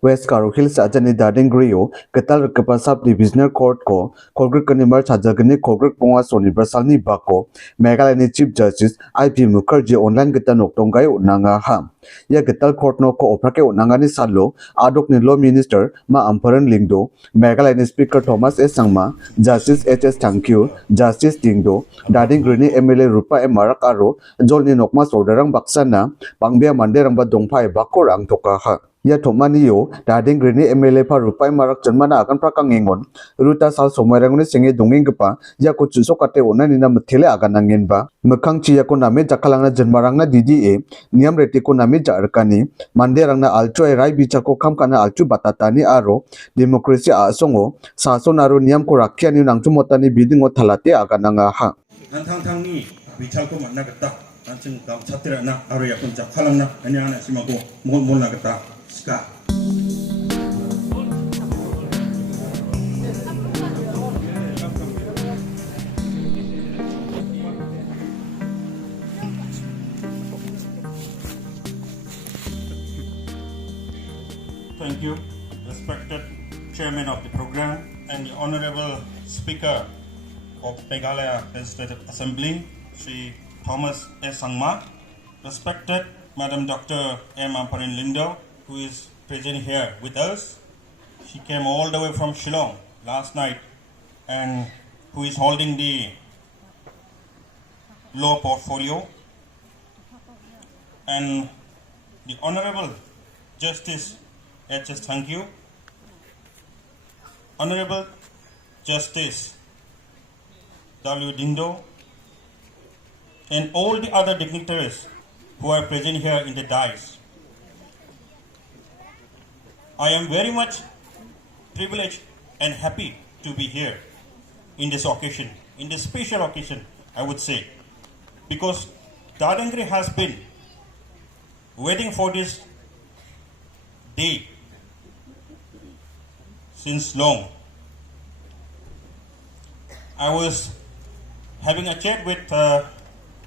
West Karo Hills ajani Darling Grio, Ketal Kapasap Divisional Court ko, Kolgrik Kanimar Chajagani Kolgrik Ponga Soni Brasalni Bako, Megalani Chief Justice, IP Mukherjee online kita noktongai unanga ham. Ya Ketal Court no ko oprake unangani salo, Adok ni Law Minister Ma Amparan Lingdo, Megalani Speaker Thomas S. Sangma, Justice H.S. Thankyu, Justice Dingdo, Darling Grini MLA Rupa M. Marakaro, Jolni Nokma Sodarang Baksana, Pangbia Manderang Badongpai Bakorang Tokaha. Ya thomani yo Darling Grini MLA pa Rupai Marak Janmana akan prakang ingon Ruta sal somarangni singe dongeng gepa ya ko chuso kate onani na mthele akan angin ba mekhang chi ya ko name jakalangna janmarangna DDA niam reti ko name jarkani manderangna alcho rai bichar ko kham kana alchu batatani aro democracy asongo sason aro niam ko rakhyani nangchu motani bidingo thalate akan anga ha anthangthangni bichar ko manna gata anching kam chhatira na aro yakun jakhalangna ani ana simago mol na gata ska. Thank you, respected Chairman of the program and the Honorable Speaker of Meghalaya Legislative Assembly, Sri Thomas S. Sangma, respected Madam Dr. M. Amparan Lingdo, who is present here with us. She came all the way from Shillong last night and who is holding the law portfolio. And the Honorable Justice H.S. Thankyu, Honorable Justice W. Dingdo, and all the other dignitaries who are present here in the dais. I am very much privileged and happy to be here in this occasion, in this special occasion, I would say, because Darling has been waiting for this day since long. I was having a chat with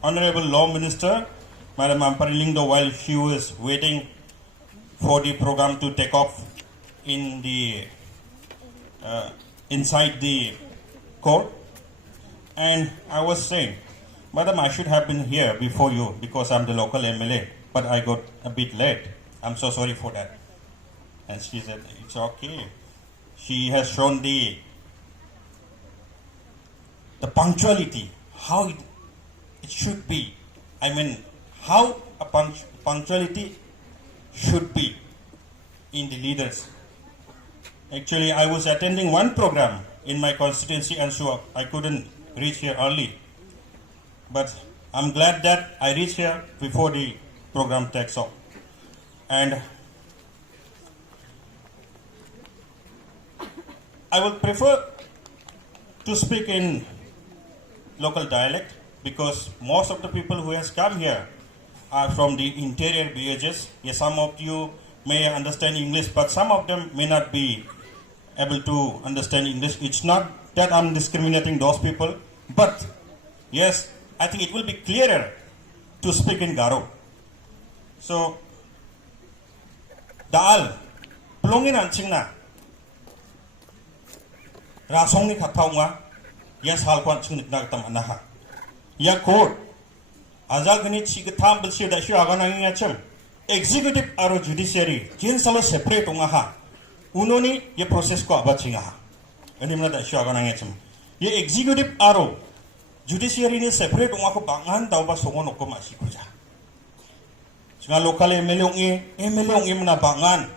Honorable Law Minister, Madam Amparan Lingdo, while she was waiting for the program to take off in the inside the court, and I was saying, Madam, I should have been here before you because I'm the local MLA, but I got a bit late. I'm so sorry for that. And she said, it's okay. She has shown the punctuality, how it should be. I mean, how a punctuality should be in the leaders. Actually, I was attending one program in my constituency and so I couldn't reach here early. But I'm glad that I reached here before the program takes off. And I would prefer to speak in local dialect because most of the people who has come here are from the interior villages. Yes, some of you may understand English, but some of them may not be able to understand English. It's not that I'm discriminating those people, but yes, I think it will be clearer to speak in Garo. So, Daal, Plongin Anchingna, Rasongi Kataunga, yes, Halkwan Chingnatam Anaha. Yakor, Azalgani Chigatam Bilshi that you are going to executive or judiciary, Jinsala separate Ungaha, Unoni, ye process ko abachingaha. And him that you are going to ye executive arrow, judiciary ni separate Ungako Bangan, Dauba Somono Komashikuja. Singa local MLA na Bangan,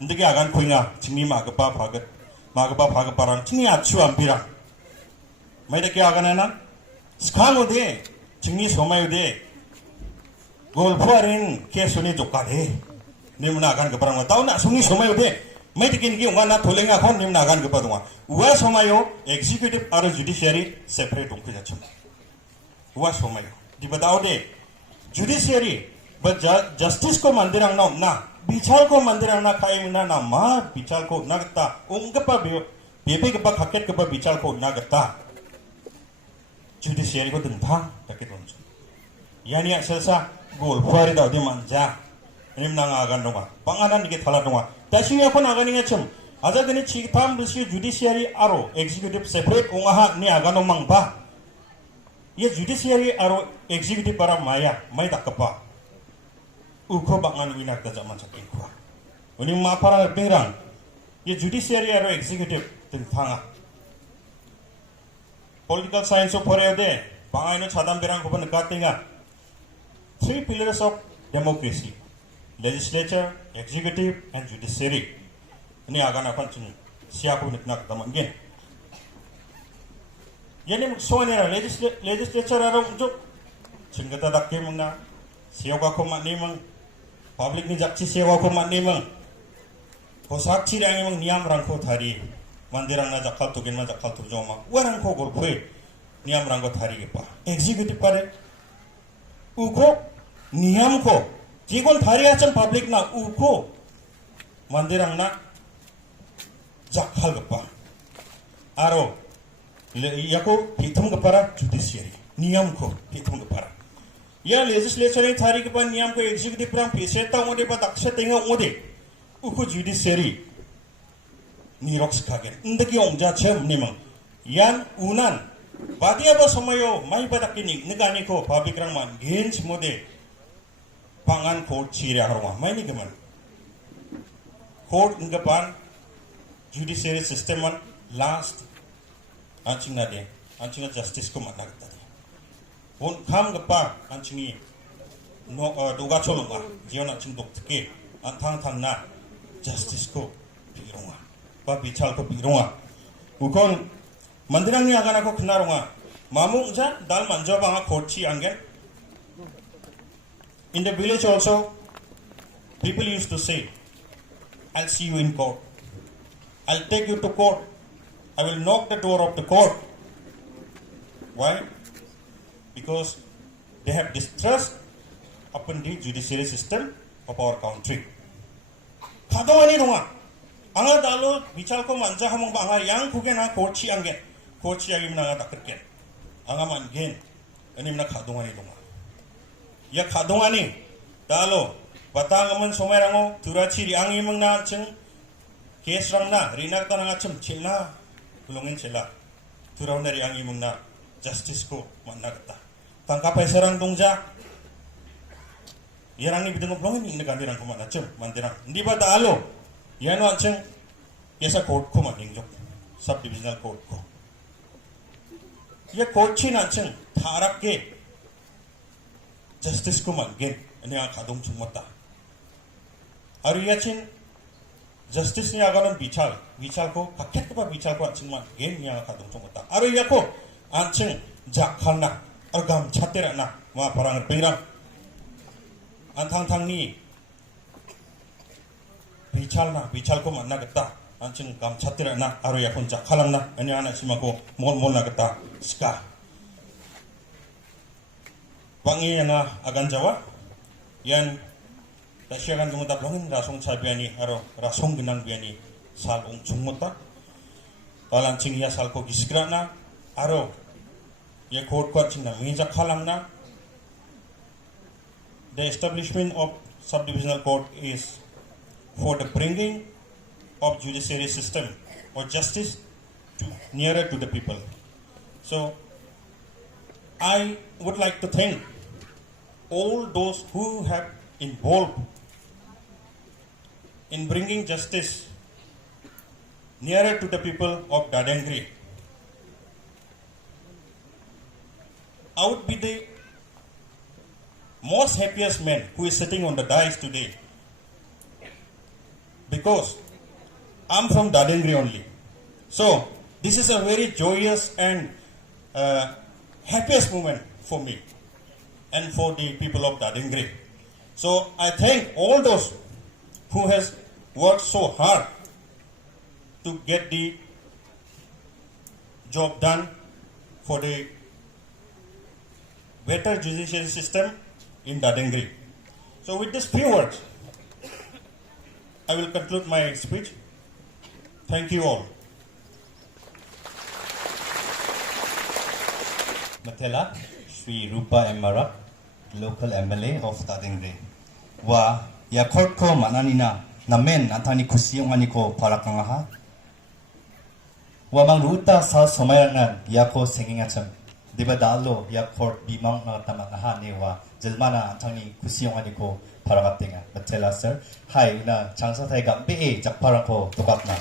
Ndigi Agan Quinga, Timi Magapa Pagat, Magapa Pagaparan, Tini Achu Ampira. Medaki Aganana, Skalo de, Timi Somayo de. Gol foreign kesuni jokade nimna akan keparang tahu nak sungi somayo de medikin ki ungana tholenga khon nimna akan kepadunga wa somayo executive or judiciary separate ungku jachum wa somayo di batao de judiciary but justice ko mandirang na bichal ko mandirang na kai na ma bichal ko nagta ungpa bebe ke pa khaket ke pa bichal ko nagta judiciary ko dentang takit onju yani selsa Gol, Florida, di manja. Ini menang agan dong. Panganan dikit halat dong. Dashi yakon agani ngacham. Aja gani chiktham bilsi judiciary aro executive separate ongaha ni agano mangba. Ye judiciary aro executive para maya mai dakapa. Uko bangan winak da zaman sakin kwa. Uni ma para berang. Ye judiciary aro executive tin thanga. Political science of Porede, Pangano Chadam Berang Kopan Katinga. 3 pillars of democracy: legislature, executive, and judiciary. Ini akan apa cun siapa nak taman gen. Jadi soalnya legislature ada untuk cengketa dakke mengna siapa ko mak ni meng public ni jakci siapa ko mak ni meng kosak cirang meng niam rangko thari mandirang na jakal tu gen ma jakal tu joma warang ko golpoi niam rangko thari ke pa executive pare uko niam ko jikon thari acan public na uko mandirang na jakal ke pa aro yako hitam ke para judiciary niam ko hitam ke para ya legislature ni thari ke pa niam ko executive prang peseta ngode pa daksha tenga ngode uko judiciary nirox kagen ndaki ongja chem nimang yan unan badia ba samayo mai badakini negani ko public rang man gens mode pangan court chira harwa mai ni gaman court ngapan judiciary system man last anching justice ko man nagta on kham gapa anching no doga cholonga jion anching doktke anthang thang na justice ko pironga ba bichal ko pironga ukon mandirang ni agana ko knaronga mamung ja dal manja banga khorchi angen in the village also people used to say I'll see you in court, I'll take you to court, I will knock the door of the court. Why? Because they have distrust upon the judiciary system of our country. Kadawani donga anga dalo bichal ko manja hamong banga yang kugen na kochi angen kochi agim na dakerken anga mangen anim na khadongani donga ya khadongani dalo batang amun somerango turachi ri angi mangna ching case rangna rinak tananga chim chilna kulongin chila turauna ri angi mangna justice ko managta tangka peserang dongja yarangni bidang blongin ing nagandirang ko manachum mandirang ndi ba dalo yano ancheng yesa court ko maningjo sub divisional court ko ye court chin ancheng tharak ke justice ko mangen ani a khadong chumata aru yachin justice ni aganon bichal ko kakhet ko bichal ko ancheng man gen ni a khadong chumata aru yako ancheng jakhalna agam chatera na ma parang pirang anthang thang ni bichal ko manna gata anching kam chatira na aro ya kon jakhalang na ani ana sima ko mol na gata ska bangi na agan jawa yan dasyagan tungta blongin rasong chabiani aro rasong ginang biani sal ung chungmota palancing ya sal ko gisgra na aro ye court ko ching na mi jakhalang na. The establishment of subdivisional court is for the bringing of judiciary system or justice nearer to the people. So I would like to thank all those who have involved in bringing justice nearer to the people of Dadangri. I would be the most happiest man who is sitting on the dais today because I'm from Dadangri only. So this is a very joyous and happiest moment for me and for the people of Dadangri. So I thank all those who has worked so hard to get the job done for the better judicial system in Dadangri. So with these few words, I will conclude my speech. Thank you all. Matela, Sri Rupa Emara, local MLA of Dadangri. Wa ya court ko mananina namen antani kusiyong ko parakanga ha. Wamang ruta sa somayanan yako sengingacham. Diba dalo yak court bimang na tamanaha newa jelmana antani kusiyong ko parakatinga. Matela sir, hai na changsa tay gampi jakparang ko tukapna.